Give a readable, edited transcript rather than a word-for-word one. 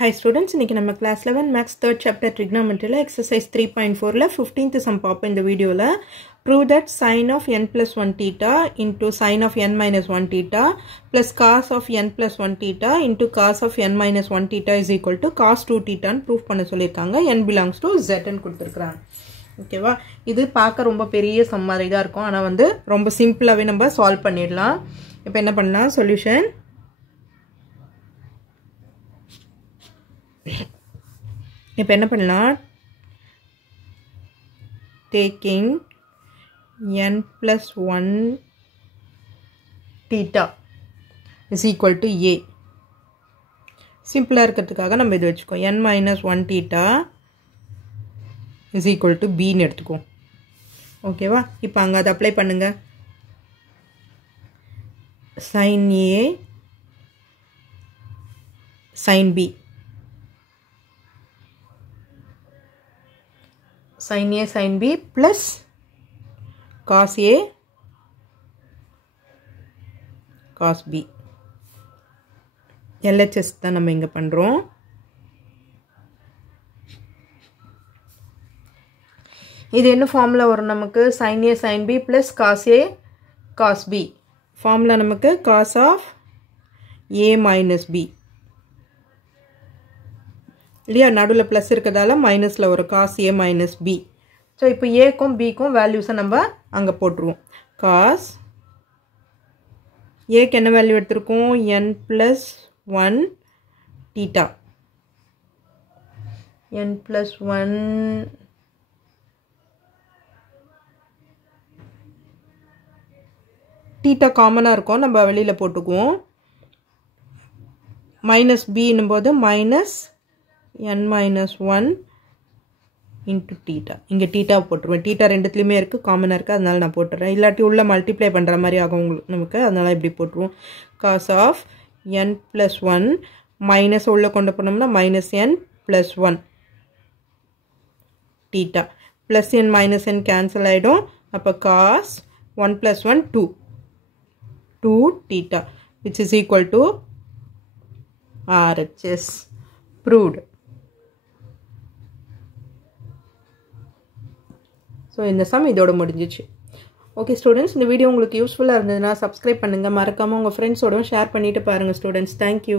Hi students, இன்னைக்கு நம்ம class 11 maths 3rd chapter trigonometry exercise 3.4 15th sum பாப்போம் இந்த வீடியோல. Prove that sin of n plus 1 theta into sin of n minus 1 theta plus cos of n plus 1 theta into cos of n minus 1 theta is equal to cos 2 theta ன்னு prove பண்ண சொல்லிருக்காங்க. n belongs to z ன்னு கொடுத்திருக்காங்க. ஓகேவா? இது பார்க்க ரொம்ப பெரிய சம் மாதிரி தான் இருக்கும். ஆனா வந்து ரொம்ப சிம்பிளாவே நம்ம சால்வ் பண்ணிடலாம். இப்போ என்ன பண்ணலாம்? சொல்யூஷன் இப்போ என்ன பண்ணலாம்? taking n plus 1 theta is equal to a. சிம்பிளா இருக்கிறதுக்காக நம்ம இது வச்சுக்கோ. n minus 1 theta is equal to b ன்னு எடுத்துக்கோ. ஓகேவா? இப்போ அங்க அதை அப்ளை பண்ணுங்க. sin a sin b sin a sin b plus cos a cos b. LHS தான் நம்ம இங்க பண்றோம். இது என்ன ஃபார்முலா வரும் நமக்கு? sin a sin b plus cos a cos b. Formula நமக்கு cos of a minus b. இல்லையா? நடுவுல பிளஸ் இருக்கிறதால மைனஸ்ல ஒரு cos a minus b. So இப்போ ஏக்கும் பிக்கும் வேல்யூஸை நம்ம அங்கே போட்டுருவோம். cos ஏக்கு என்ன வேல்யூ எடுத்திருக்கோம்? n plus 1 theta. n plus 1 theta காமனாக இருக்கும், நம்ம வெளியில் போட்டுக்குவோம். மைனஸ் பின்னும் போது minus n minus 1 into theta. இங்கே theta போட்டுருவேன். theta ரெண்டுத்துலையுமே இருக்குது, காமனாக இருக்குது, அதனால நான் போட்டுறேன். இல்லாட்டி உள்ள மல்டிப்ளை பண்ணுற மாதிரி ஆகும் உங்களுக்கு நமக்கு, அதனால இப்படி போட்டுருவோம். cos of n plus 1 minus உள்ள கொண்டு போனோம்னா minus n plus 1 theta. Plus n minus n cancel ஆகிடும். அப்போ cos 1 plus 1 2 theta which is equal to RHS. Proved. So இந்த சம் இதோட முடிஞ்சிச்சு. ஓகே ஸ்டூடெண்ட்ஸ், இந்த வீடியோ உங்களுக்கு யூஸ்ஃபுல்லாக இருந்ததுன்னா சப்ஸ்கிரைப் பண்ணுங்கள். மறக்காமல் உங்கள் ஃப்ரெண்ட்ஸோடவும் ஷேர் பண்ணிவிட்டு பாருங்கள் ஸ்டூடெண்ட்ஸ். தேங்க்யூ.